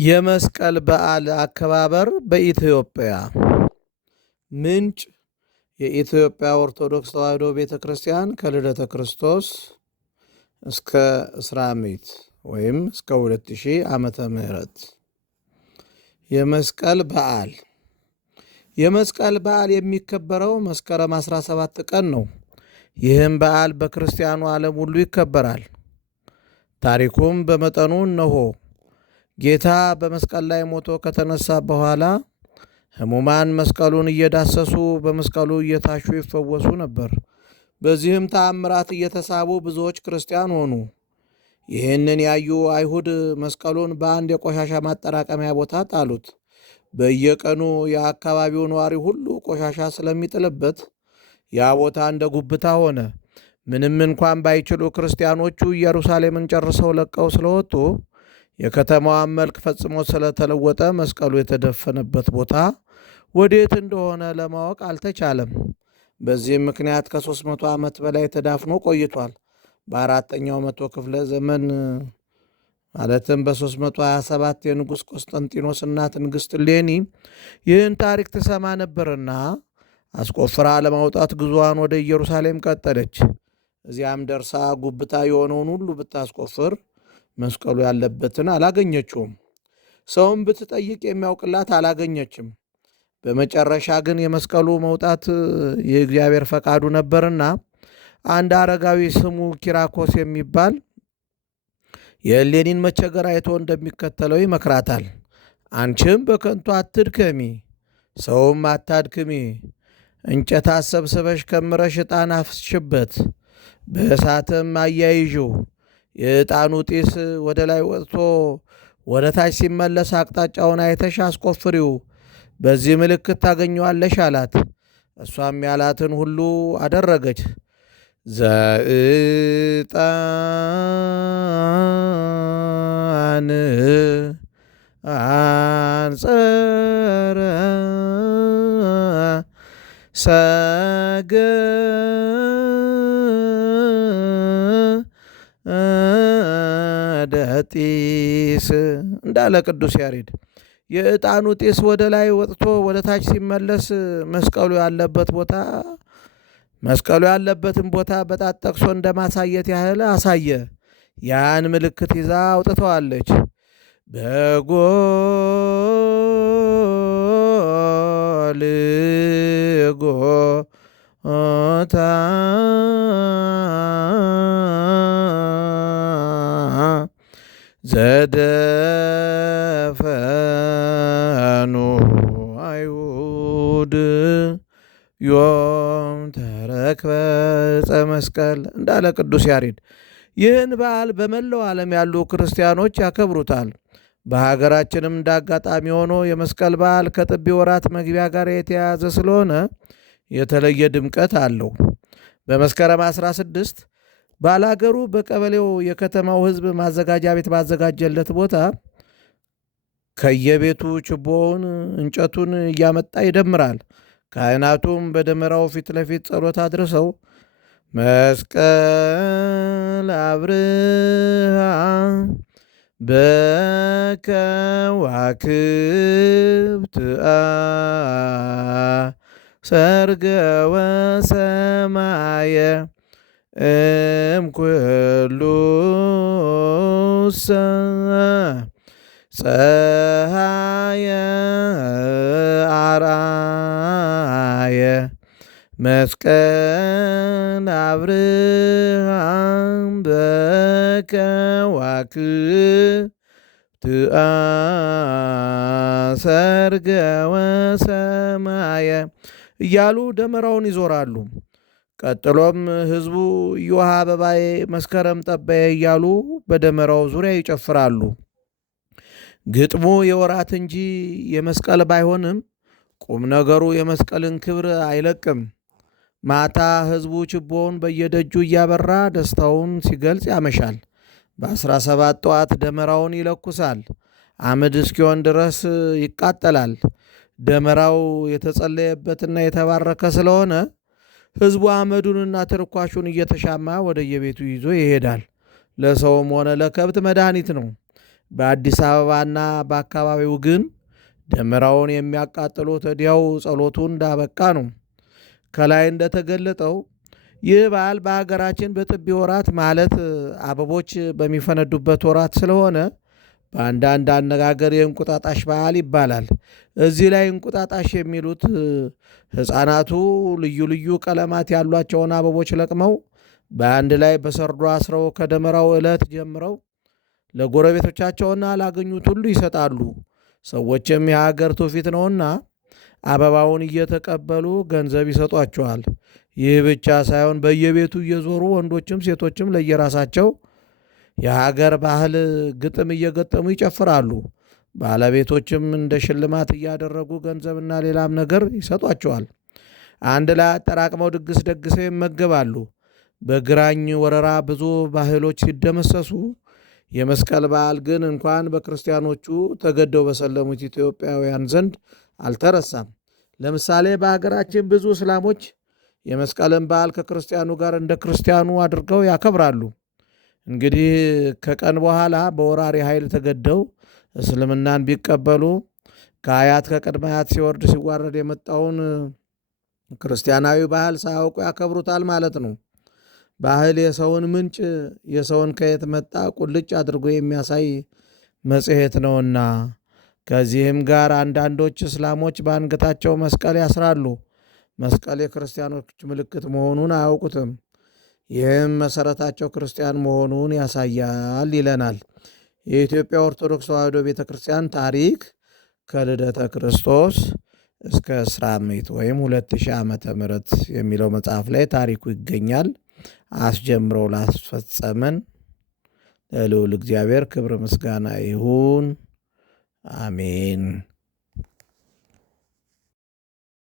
የመስቀል በዓል አከባበር በኢትዮጵያ። ምንጭ የኢትዮጵያ ኦርቶዶክስ ተዋሕዶ ቤተ ክርስቲያን ከልደተ ክርስቶስ እስከ እስራሚት ወይም እስከ 2000 ዓመተ ምህረት። የመስቀል በዓል የሚከበረው መስከረም 17 ቀን ነው። ይህም በዓል በክርስቲያኑ ዓለም ሁሉ ይከበራል። ታሪኩም በመጠኑ እነሆ። ጌታ በመስቀል ላይ ሞቶ ከተነሳ በኋላ ሕሙማን መስቀሉን እየዳሰሱ በመስቀሉ እየታሹ ይፈወሱ ነበር። በዚህም ተአምራት እየተሳቡ ብዙዎች ክርስቲያን ሆኑ። ይህንን ያዩ አይሁድ መስቀሉን በአንድ የቆሻሻ ማጠራቀሚያ ቦታ ጣሉት። በየቀኑ የአካባቢው ነዋሪ ሁሉ ቆሻሻ ስለሚጥልበት ያ ቦታ እንደ ጉብታ ሆነ። ምንም እንኳን ባይችሉ ክርስቲያኖቹ ኢየሩሳሌምን ጨርሰው ለቀው ስለወጡ የከተማዋን መልክ ፈጽሞ ስለተለወጠ መስቀሉ የተደፈነበት ቦታ ወዴት እንደሆነ ለማወቅ አልተቻለም። በዚህም ምክንያት ከ300 ዓመት በላይ ተዳፍኖ ቆይቷል። በአራተኛው መቶ ክፍለ ዘመን ማለትም በ327 የንጉሥ ቆስጠንጢኖስ እናት ንግሥት እሌኒ ይህን ታሪክ ትሰማ ነበርና አስቆፍራ ለማውጣት ጉዞዋን ወደ ኢየሩሳሌም ቀጠለች። እዚያም ደርሳ ጉብታ የሆነውን ሁሉ ብታስቆፍር መስቀሉ ያለበትን አላገኘችውም። ሰውም ብትጠይቅ የሚያውቅላት አላገኘችም። በመጨረሻ ግን የመስቀሉ መውጣት የእግዚአብሔር ፈቃዱ ነበርና አንድ አረጋዊ ስሙ ኪራኮስ የሚባል የእሌኒን መቸገር አይቶ እንደሚከተለው ይመክራታል። አንቺም በከንቱ አትድከሚ፣ ሰውም አታድክሚ። እንጨት አሰብስበሽ ከምረሽ ዕጣን አፍስሽበት፣ በእሳትም አያይዥው። የዕጣኑ ጢስ ወደ ላይ ወጥቶ ወደ ታች ሲመለስ አቅጣጫውን አይተሽ አስቆፍሪው፣ በዚህ ምልክት ታገኘዋለሽ አላት። እሷም ያላትን ሁሉ አደረገች። ዘዕጣን አንጸረ ጢስ እንዳለ ቅዱስ ያሬድ። የዕጣኑ ጢስ ወደ ላይ ወጥቶ ወደ ታች ሲመለስ መስቀሉ ያለበትን ቦታ በጣት ጠቅሶ እንደማሳየት ያህል አሳየ። ያን ምልክት ይዛ አውጥተዋለች። በጎልጎታ ዘደፈኑ አይሁድ ዮም ተረክበ ዕፀ መስቀል እንዳለ ቅዱስ ያሬድ። ይህን በዓል በመላው ዓለም ያሉ ክርስቲያኖች ያከብሩታል። በሀገራችንም እንደ አጋጣሚ ሆኖ የመስቀል በዓል ከጥቢ ወራት መግቢያ ጋር የተያያዘ ስለሆነ የተለየ ድምቀት አለው። በመስከረም 16 ባላገሩ በቀበሌው የከተማው ሕዝብ ማዘጋጃ ቤት ባዘጋጀለት ቦታ ከየቤቱ ችቦውን እንጨቱን እያመጣ ይደምራል። ካህናቱም በደመራው ፊት ለፊት ጸሎት አድርሰው መስቀል አብርሃ በከዋክብት ሰርገ ወሰማየ እምኩሉ ፀሐየ አርአየ መስቀል አብርሃም በከዋክብት ሰርገ ወሰማየ እያሉ ደመራውን ይዞራሉ። ቀጥሎም ሕዝቡ እዮሃ አበባዬ መስከረም ጠባዬ እያሉ በደመራው ዙሪያ ይጨፍራሉ። ግጥሙ የወራት እንጂ የመስቀል ባይሆንም ቁም ነገሩ የመስቀልን ክብር አይለቅም። ማታ ሕዝቡ ችቦውን በየደጁ እያበራ ደስታውን ሲገልጽ ያመሻል። በ17 ጠዋት ደመራውን ይለኩሳል። አመድ እስኪሆን ድረስ ይቃጠላል። ደመራው የተጸለየበትና የተባረከ ስለሆነ ሕዝቡ አመዱንና ትርኳሹን እየተሻማ ወደ የቤቱ ይዞ ይሄዳል። ለሰውም ሆነ ለከብት መድኃኒት ነው። በአዲስ አበባና በአካባቢው ግን ደመራውን የሚያቃጥሉት ወዲያው ጸሎቱ እንዳበቃ ነው። ከላይ እንደተገለጠው ይህ በዓል በሀገራችን በጥቢ ወራት ማለት አበቦች በሚፈነዱበት ወራት ስለሆነ በአንዳንድ አነጋገር የእንቁጣጣሽ በዓል ይባላል። እዚህ ላይ እንቁጣጣሽ የሚሉት ሕፃናቱ ልዩ ልዩ ቀለማት ያሏቸውን አበቦች ለቅመው በአንድ ላይ በሰርዶ አስረው ከደመራው ዕለት ጀምረው ለጎረቤቶቻቸውና ላገኙት ሁሉ ይሰጣሉ። ሰዎችም የሀገር ትውፊት ነውና አበባውን እየተቀበሉ ገንዘብ ይሰጧቸዋል። ይህ ብቻ ሳይሆን በየቤቱ እየዞሩ ወንዶችም ሴቶችም ለየራሳቸው የሀገር ባህል ግጥም እየገጠሙ ይጨፍራሉ። ባለቤቶችም እንደ ሽልማት እያደረጉ ገንዘብና ሌላም ነገር ይሰጧቸዋል። አንድ ላይ አጠራቅመው ድግስ ደግሰው ይመገባሉ። በግራኝ ወረራ ብዙ ባህሎች ሲደመሰሱ የመስቀል በዓል ግን እንኳን በክርስቲያኖቹ ተገደው በሰለሙት ኢትዮጵያውያን ዘንድ አልተረሳም። ለምሳሌ በሀገራችን ብዙ እስላሞች የመስቀልን በዓል ከክርስቲያኑ ጋር እንደ ክርስቲያኑ አድርገው ያከብራሉ። እንግዲህ ከቀን በኋላ በወራሪ ኃይል ተገደው እስልምናን ቢቀበሉ ከአያት ከቅድመ አያት ሲወርድ ሲዋረድ የመጣውን ክርስቲያናዊ ባህል ሳያውቁ ያከብሩታል ማለት ነው። ባህል የሰውን ምንጭ የሰውን ከየት መጣ ቁልጭ አድርጎ የሚያሳይ መጽሔት ነውና። ከዚህም ጋር አንዳንዶች እስላሞች በአንገታቸው መስቀል ያስራሉ። መስቀል የክርስቲያኖች ምልክት መሆኑን አያውቁትም። ይህም መሠረታቸው ክርስቲያን መሆኑን ያሳያል ይለናል የኢትዮጵያ ኦርቶዶክስ ተዋሕዶ ቤተ ክርስቲያን ታሪክ ከልደተ ክርስቶስ እስከ እስራ ምዕት ወይም 2000 ዓመተ ምህረት የሚለው መጽሐፍ ላይ ታሪኩ ይገኛል። አስጀምረው ላስፈጸመን ለልዑል እግዚአብሔር ክብር ምስጋና ይሁን፣ አሜን።